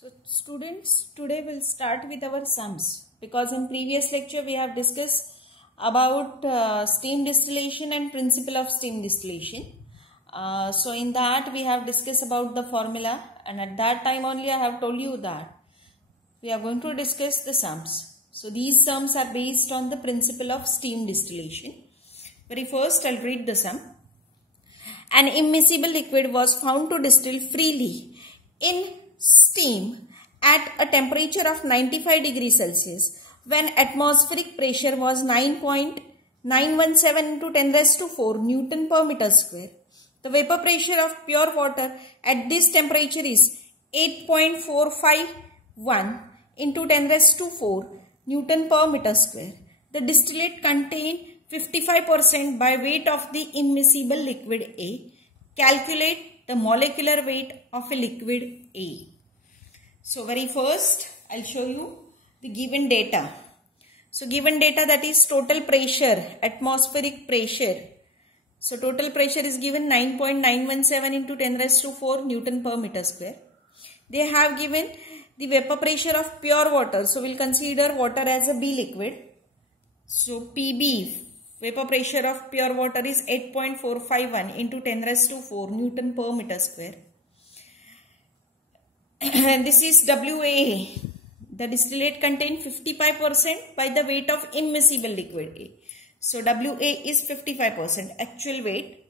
So students, today we'll start with our sums, because in previous lecture we have discussed about steam distillation and principle of steam distillation. So in that we have discussed about the formula, and at that time only I have told you that we are going to discuss the sums. So these sums are based on the principle of steam distillation. Very first I'll read the sum. An immiscible liquid was found to distill freely in steam at a temperature of 95 degrees Celsius when atmospheric pressure was 9.917 into 10 raised to 4 Newton per meter square. The vapor pressure of pure water at this temperature is 8.451 into 10 raised to 4 Newton per meter square. The distillate contains 55% by weight of the immiscible liquid A. Calculate the molecular weight of a liquid A. So very first I'll show you the given data. So given data, that is total pressure, atmospheric pressure. So total pressure is given 9.917 into 10 raised to 4 Newton per meter square. They have given the vapor pressure of pure water. So we'll consider water as a B liquid. So PB, vapor pressure of pure water, is 8.451 into 10 raised to 4 Newton per meter square. And this is WA. The distillate contains 55% by the weight of immiscible liquid A. So WA is 55% actual weight.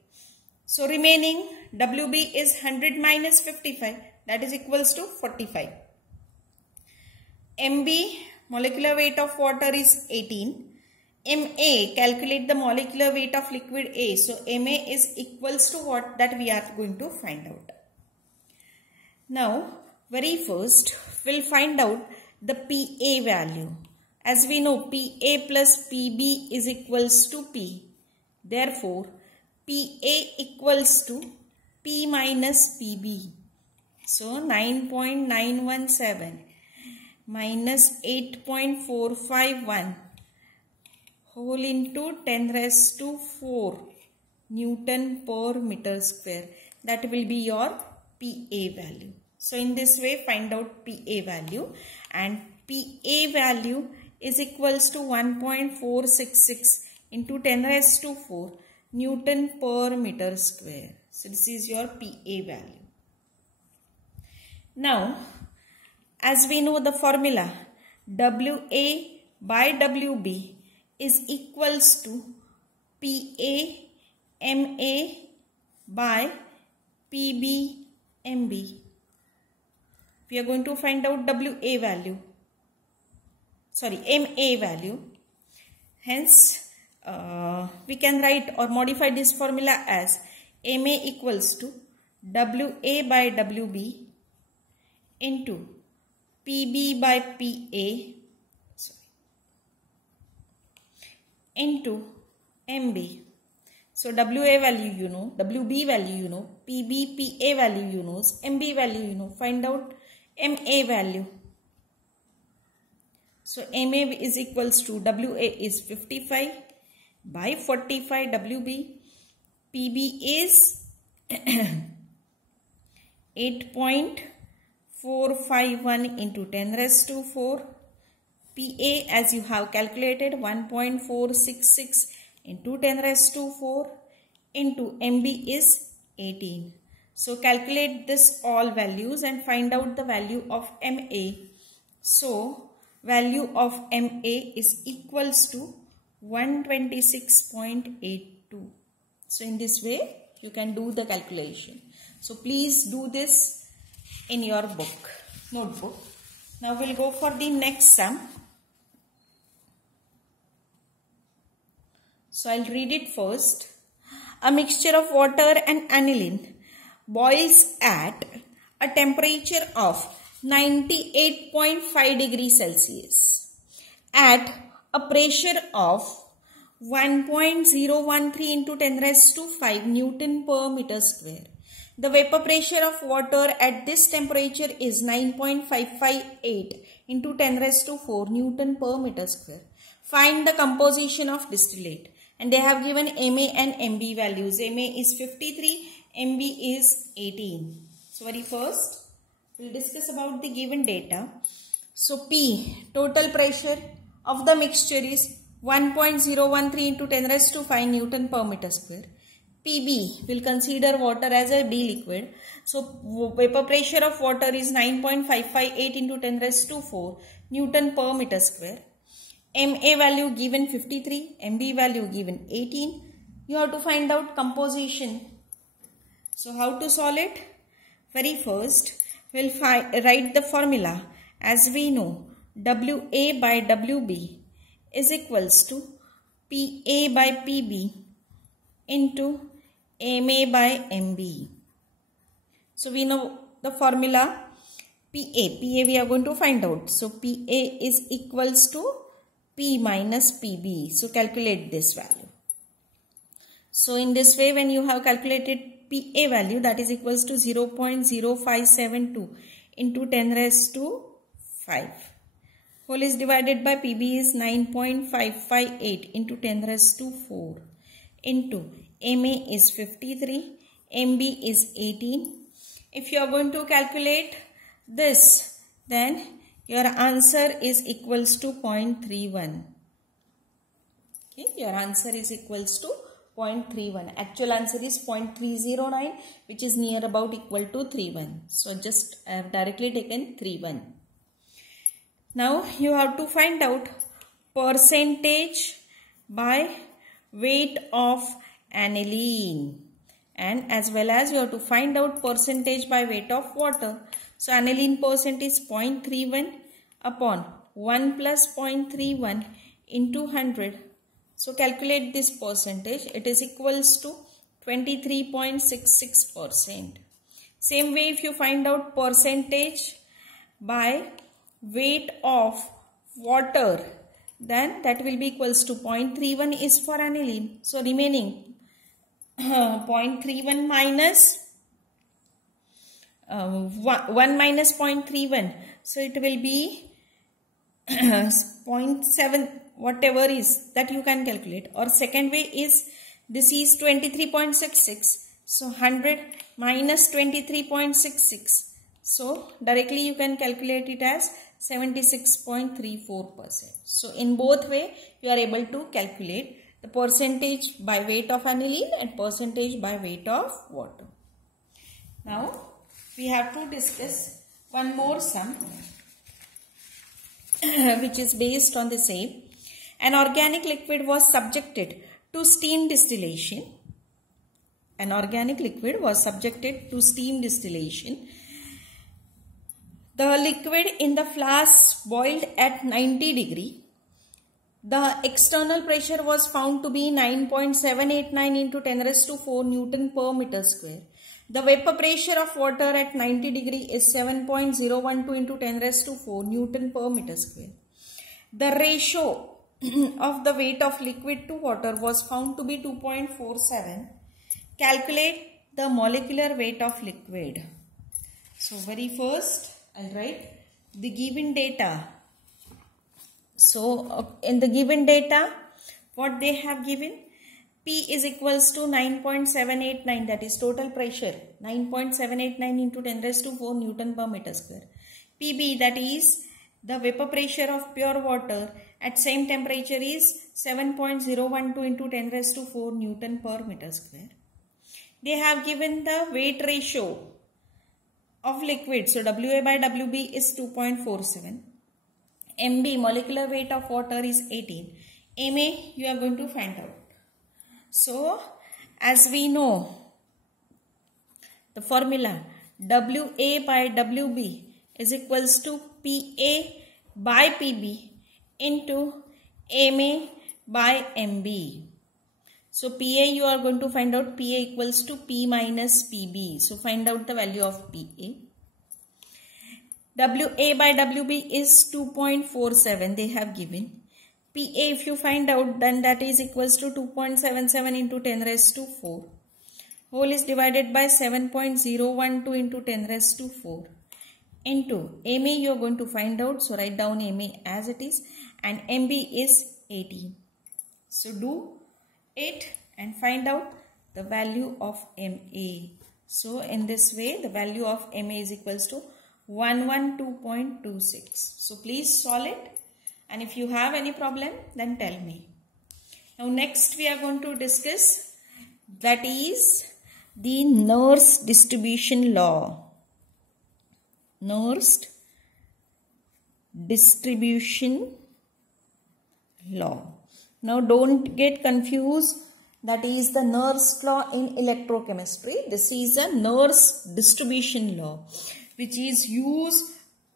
So remaining WB is 100 minus 55, that is equals to 45. MB, molecular weight of water, is 18. MA, calculate the molecular weight of liquid A. So MA is equals to what? That we are going to find out. Now, very first, we'll find out the PA value. As we know, PA plus PB is equals to P. Therefore, PA equals to P minus PB. So, 9.917 minus 8.451 whole into 10 raised to 4 Newton per meter square. That will be your PA value. So in this way, find out PA value, and PA value is equals to 1.466 into 10 raised to 4 Newton per meter square. So this is your PA value. Now, as we know the formula, WA by WB is equals to PA MA by PB MB. We are going to find out WA value. Sorry, MA value. Hence, we can write or modify this formula as MA equals to WA by WB into PB by PA into MB. So WA value you know, WB value you know, PB, PA value you know, MB value you know. Find out MA value. So MA is equals to WA is 55 by 45 WB. PB is 8.451 into 10 raised to 4. PA, as you have calculated, 1.466 into 10 raised to 4 into MB is 18. So calculate this all values and find out the value of MA. So value of MA is equals to 126.82. So in this way you can do the calculation. So please do this in your notebook. Now we'll go for the next sum. So I'll read it first. A mixture of water and aniline boils at a temperature of 98.5 degrees Celsius at a pressure of 1.013 into 10 raised to 5 Newton per meter square. The vapor pressure of water at this temperature is 9.558 into 10 raised to 4 Newton per meter square. Find the composition of distillate. And they have given MA and MB values. MA is 53, MB is 18. So very first, we'll discuss about the given data. So P, total pressure of the mixture is 1.013 into 10 raised to 5 Newton per meter square. PB, we'll consider water as a B liquid. So vapor pressure of water is 9.558 into 10 raised to 4 Newton per meter square. MA value given 53, MB value given 18. You have to find out composition. So how to solve it? Very first, we'll write the formula. As we know, WA by WB is equals to PA by PB into MA by MB. So we know the formula PA we are going to find out. So PA is equals to P minus PB. So calculate this value. So in this way, when you have calculated PA value, that is equals to 0.0572 into 10 raised to 5. Whole is divided by PB is 9.558 into 10 raised to 4 into MA is 53, MB is 18. If you are going to calculate this, then your answer is equals to 0.31. Okay, your answer is equals to 0.31. Actual answer is 0.309, which is near about equal to 31. So just I have directly taken 31. Now you have to find out percentage by weight of aniline, and as well as you have to find out percentage by weight of water. So aniline percent is 0.31 upon 1 plus 0.31 into 100. So calculate this percentage. It is equals to 23.66%. Same way, if you find out percentage by weight of water, then that will be equals to 0.31 is for aniline. So remaining 0.31 minus 1 minus 0.31. So it will be 0.7, whatever is that you can calculate. Or second way is, this is 23.66. So 100 minus 23.66. So directly you can calculate it as 76.34%. So in both way you are able to calculate the percentage by weight of aniline and percentage by weight of water. Now we have to discuss one more sum which is based on the same. An organic liquid was subjected to steam distillation. An organic liquid was subjected to steam distillation. The liquid in the flask boiled at 90 degree. The external pressure was found to be 9.789 into 10 raised to 4 Newton per meter square. The vapor pressure of water at 90 degree is 7.012 into 10 raised to 4 Newton per meter square. The ratio of the weight of liquid to water was found to be 2.47. Calculate the molecular weight of liquid. So very first I'll write the given data. So in the given data, what they have given, P is equals to 9.789, that is total pressure, 9.789 into 10 raised to 4 Newton per meter square. PB, that is the vapor pressure of pure water at same temperature, is 7.012 into 10 raised to 4 Newton per meter square. They have given the weight ratio of liquid. So WA by WB is 2.47. MB, molecular weight of water, is 18. MA, you are going to find out. So as we know the formula, WA by WB is equals to PA by PB into MA by MB. So PA you are going to find out, PA equals to P minus PB. So find out the value of PA. WA by WB is 2.47 they have given. PA if you find out, then that is equals to 2.77 into 10 raised to 4. Whole is divided by 7.012 into 10 raised to 4 into MA you are going to find out. So write down MA as it is, and MB is 18. So do it and find out the value of MA. So in this way the value of MA is equals to 112.26. So please solve it, and if you have any problem then tell me. Now next we are going to discuss, that is the Nernst distribution law. Nernst distribution law. Now don't get confused, that is the Nernst law in electrochemistry. This is a Nernst distribution law which is used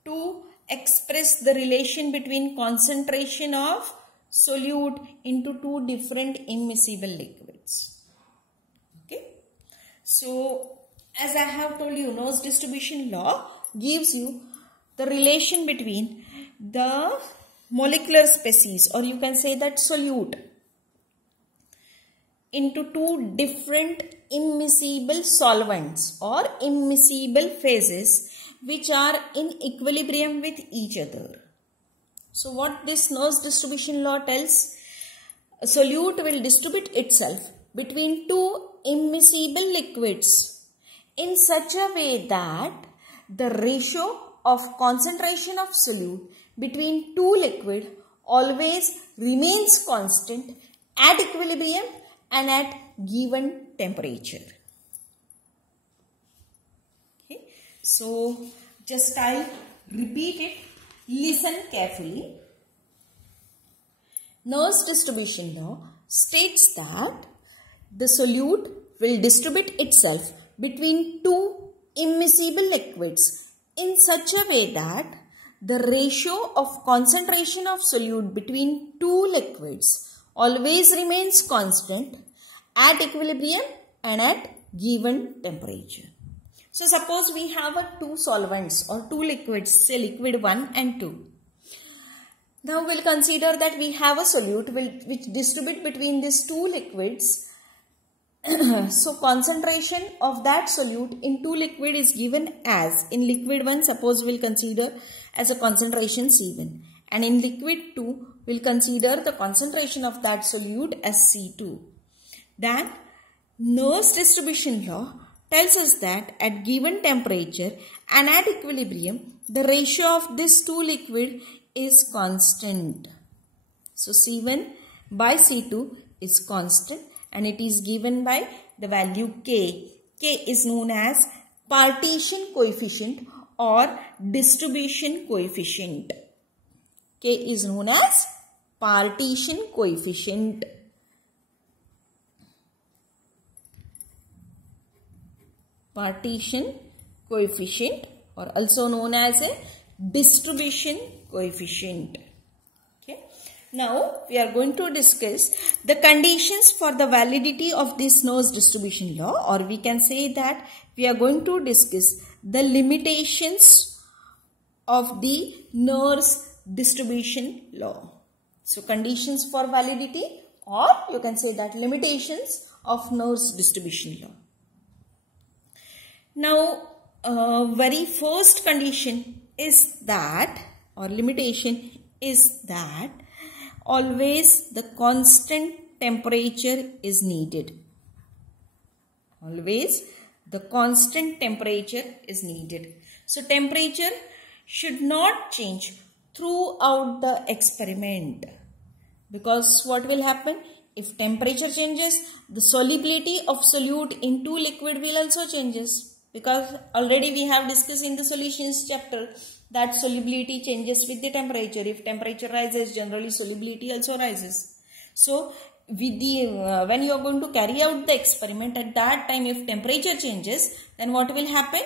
to express the relation between concentration of solute into two different immiscible liquids. Okay. So as I have told you, Nernst distribution law gives you the relation between the molecular species, or you can say that solute, into two different immiscible solvents or immiscible phases which are in equilibrium with each other. So what this Nernst distribution law tells, a solute will distribute itself between two immiscible liquids in such a way that the ratio of concentration of solute between two liquid always remains constant at equilibrium and at given temperature. Okay. So just I'll repeat it. Listen carefully. Nernst distribution law states that the solute will distribute itself between two immiscible liquids in such a way that the ratio of concentration of solute between two liquids always remains constant at equilibrium and at given temperature. So suppose we have two solvents or two liquids, say liquid 1 and 2. Now we'll consider that we have a solute which distribute between these two liquids. So concentration of that solute in two liquid is given as, in liquid 1 suppose we'll consider as a concentration C1, and in liquid 2 we'll consider the concentration of that solute as C2. Then Nernst distribution law tells us that at given temperature and at equilibrium the ratio of these two liquid is constant. So C1 by C2 is constant and it is given by the value K. K is known as partition coefficient or distribution coefficient. K is known as partition coefficient. Partition coefficient, or also known as a distribution coefficient. Okay. Now we are going to discuss the conditions for the validity of this Nernst distribution law, or we can say that we are going to discuss the limitations of the Nernst distribution law. So conditions for validity, or you can say that limitations of Nernst distribution law. Now very first condition is that, or limitation is that, always the constant temperature is needed. Always the constant temperature is needed. So temperature should not change throughout the experiment, because what will happen if temperature changes, the solubility of solute in two liquid will also changes, because already we have discussed in the solutions chapter that solubility changes with the temperature. If temperature rises, generally solubility also rises. So with the when you are going to carry out the experiment, at that time if temperature changes, then what will happen?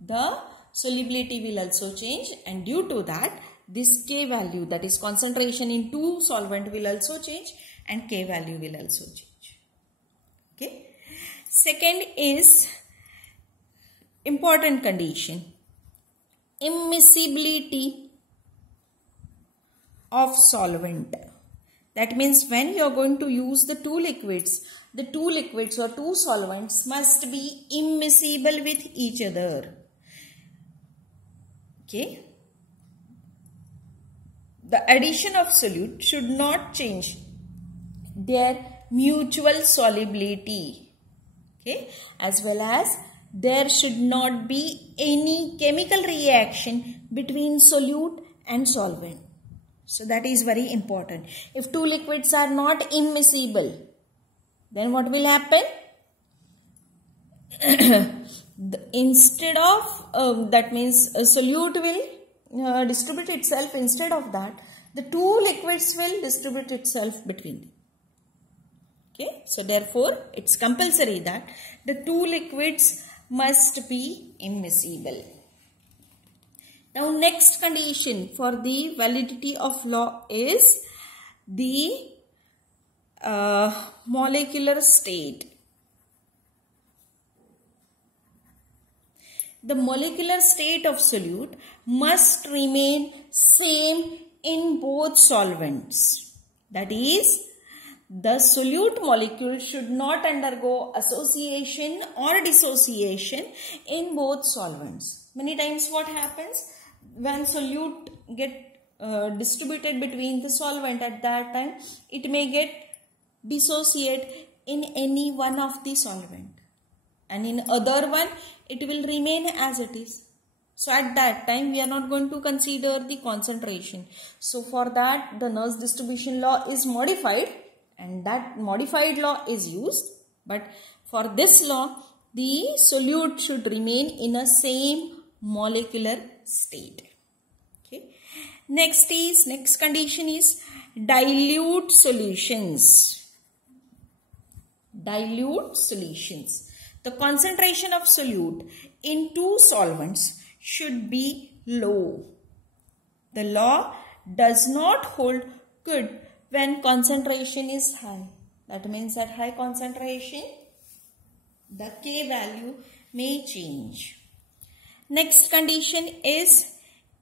The solubility will also change, and due to that this K value, that is concentration in two solvent, will also change, and K value will also change. Okay. Second is important condition, immiscibility of solvent. That means when you are going to use the two liquids or two solvents must be immiscible with each other. Okay. The addition of solute should not change their mutual solubility. Okay. As well as there should not be any chemical reaction between solute and solvent. So that is very important. If two liquids are not immiscible, then what will happen? Instead of, that means a solute will distribute itself. Instead of that, the two liquids will distribute itself between them. Okay, so therefore it's compulsory that the two liquids must be immiscible. Now next condition for the validity of law is the molecular state. The molecular state of solute must remain same in both solvents. That is, the solute molecule should not undergo association or dissociation in both solvents. Many times what happens when solute get distributed between the solvent, at that time it may get dissociate in any one of the solvent, and in other one it will remain as it is. So at that time we are not going to consider the concentration. So for that the Nernst distribution law is modified, and that modified law is used. But for this law, the solute should remain in a same molecular state. Okay. Next condition is dilute solutions. Dilute solutions. The concentration of solute in two solvents should be low. The law does not hold good when concentration is high. That means at high concentration, the K value may change. Next condition is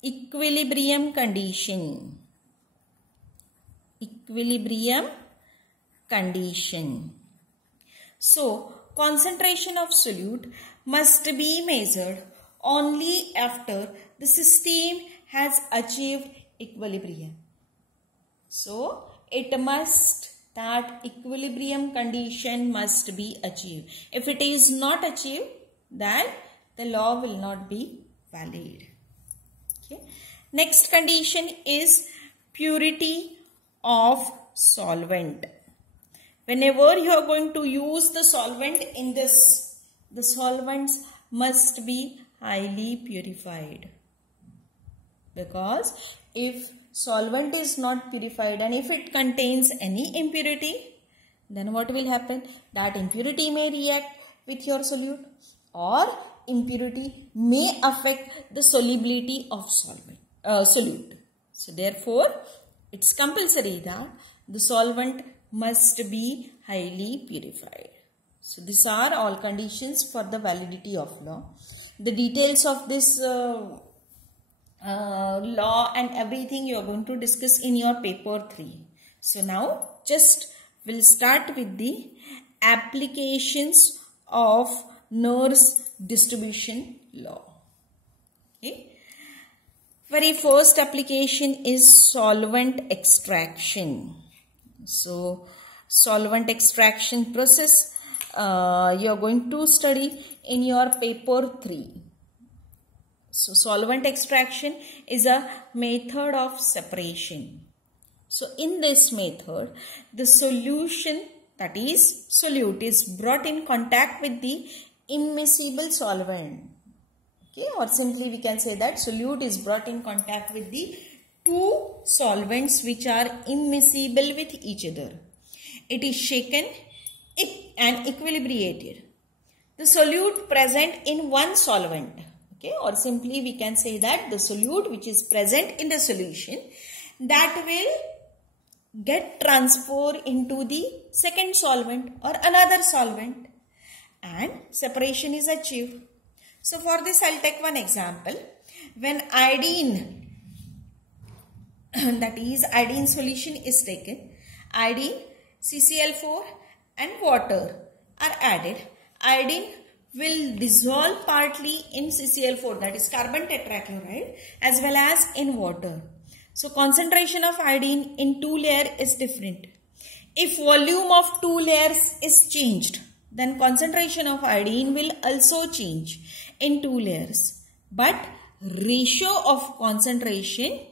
equilibrium condition. Equilibrium condition. So, concentration of solute must be measured only after the system has achieved equilibrium. So, that equilibrium condition must be achieved. If it is not achieved, then the law will not be valid. Okay. Next condition is purity of solvent. Whenever you are going to use the solvent in this, the solvents must be highly purified. Because if solvent is not purified and if it contains any impurity, then what will happen? That impurity may react with your solute, or impurity may affect the solubility of solute. So therefore, it's compulsory that the solvent must be highly purified. So these are all conditions for the validity of law. The details of this law and everything you are going to discuss in your paper 3. So now just we'll start with the applications of Nernst distribution law. Okay. Very first application is solvent extraction. So solvent extraction process you are going to study in your paper 3. So solvent extraction is a method of separation. So in this method, the solution, that is solute, is brought in contact with the immiscible solvent. Okay, or simply we can say that solute is brought in contact with the two solvents which are immiscible with each other. It is shaken and equilibrated. The solute present in one solvent. Okay, or simply we can say that the solute which is present in the solution, that will get transferred into the second solvent or another solvent, and separation is achieved. So for this I'll take one example. When iodine, that is iodine solution is taken, iodine, CCl4 and water are added, iodine will dissolve partly in CCl4, that is carbon tetrachloride, as well as in water. So concentration of iodine in two layers is different. If volume of two layers is changed, then concentration of iodine will also change in 2 layers. But ratio of concentration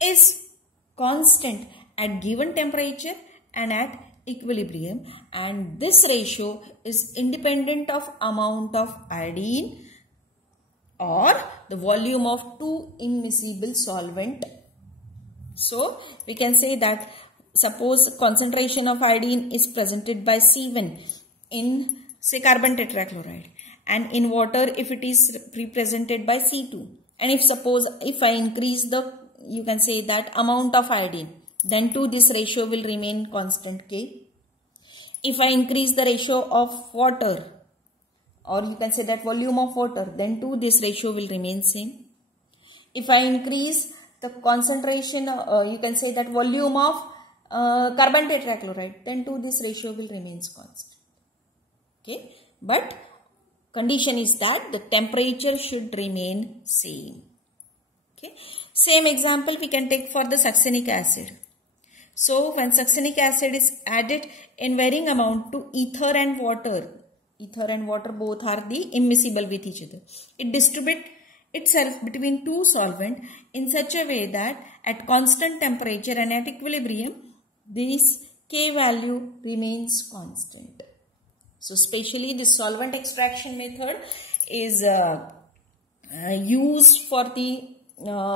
is constant at given temperature and at equilibrium, and this ratio is independent of amount of iodine or the volume of 2 immiscible solvent. So we can say that suppose concentration of iodine is presented by C1 in say carbon tetrachloride, and in water if it is represented by C2, and if I increase the, you can say that amount of iodine, then too this ratio will remain constant K. If I increase the ratio of water, or you can say that volume of water, then too this ratio will remain same. If I increase the concentration, you can say that volume of carbon tetrachloride, then too this ratio will remain constant. Okay, but condition is that the temperature should remain same. Okay, same example we can take for the succinic acid. So when succinic acid is added in varying amount to ether and water both are the immiscible with each other, it distributes itself between 2 solvent in such a way that at constant temperature and at equilibrium this K value remains constant. So specially this solvent extraction method is used for the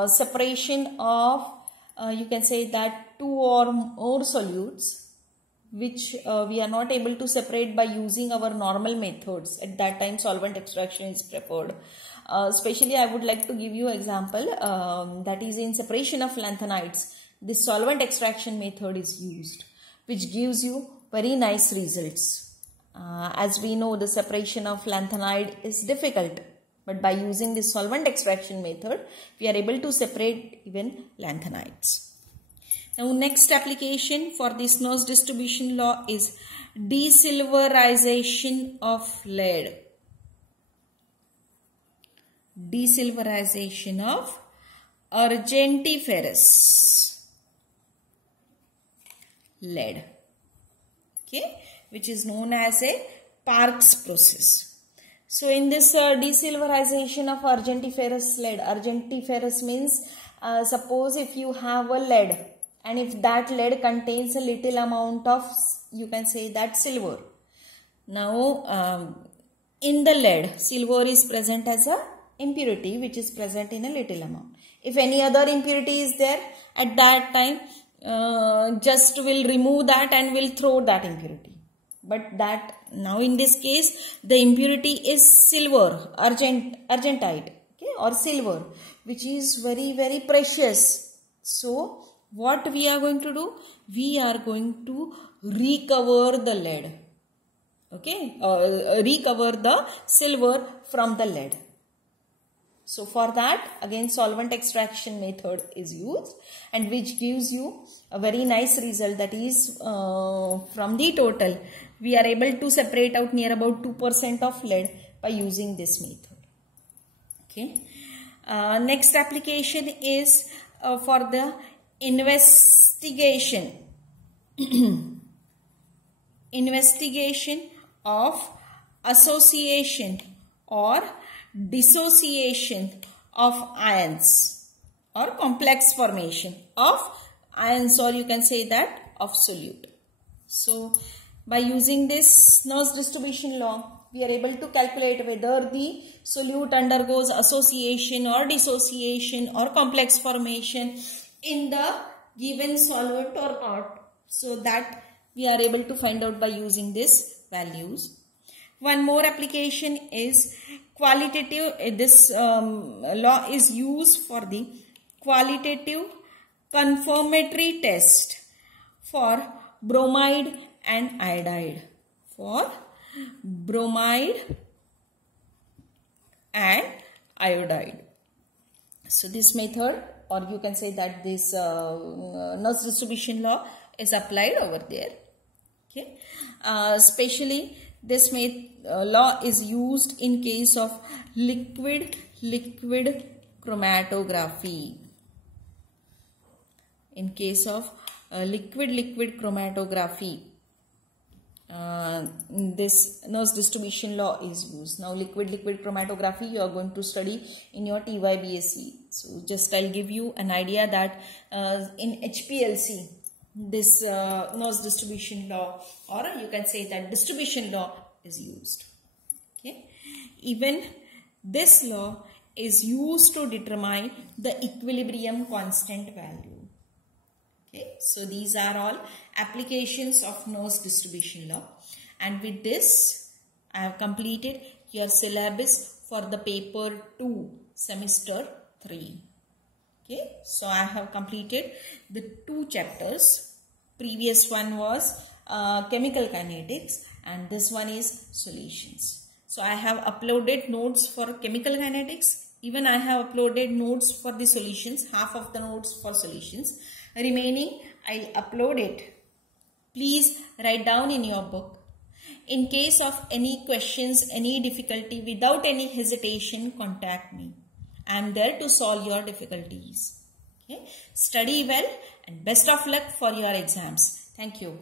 separation of you can say that 2 or more solutes which we are not able to separate by using our normal methods. At that time solvent extraction is preferred. Especially I would like to give you example that is in separation of lanthanides. This solvent extraction method is used, which gives you very nice results. As we know, the separation of lanthanide is difficult, but by using this solvent extraction method we are able to separate even lanthanides. Now next application for this Snow's distribution law is desilverization of lead. Desilverization of argentiferous lead, okay, which is known as a Parkes process. So in this desilverization of argentiferous lead, argentiferous means suppose if you have a lead and if that lead contains a little amount of, you can say that silver. Now in the lead, silver is present as a impurity which is present in a little amount. If any other impurity is there, at that time just will remove that and will throw that impurity. But that now in this case the impurity is silver, argentite, okay, or silver, which is very very precious. So what we are going to do? We are going to recover the lead, okay, recover the silver from the lead. So for that again solvent extraction method is used, and which gives you a very nice result, that is from the total we are able to separate out near about 2% of lead by using this method. Okay. Next application is for the investigation of association or dissociation of ions or complex formation of ions, or you can say that of solute. So by using this Snow's distribution law we are able to calculate whether the solute undergoes association or dissociation or complex formation in the given solvent or not. So that we are able to find out by using these values. One more application is qualitative. This law is used for the qualitative confirmatory test for bromide and iodide. For bromide and iodide. So this method, or you can say that this Snow's distribution law is applied over there. Okay. Especially this law is used in case of liquid chromatography. In case of liquid chromatography, this Nernst distribution law is used. Now liquid chromatography you are going to study in your TYBSc. So just I'll give you an idea that in HPLC this Nernst distribution law, or you can say that distribution law, is used. Okay, even this law is used to determine the equilibrium constant value. Okay, so these are all applications of Nernst distribution law, and with this I have completed your syllabus for the paper 2 semester 3. Okay, so I have completed the 2 chapters. Previous one was chemical kinetics and this one is solutions. So I have uploaded notes for chemical kinetics. Even I have uploaded notes for the solutions, half of the notes for solutions. Remaining I'll upload it. Please write down in your book. In case of any questions, any difficulty, without any hesitation, contact me. I am there to solve your difficulties. Okay? Study well and best of luck for your exams. Thank you.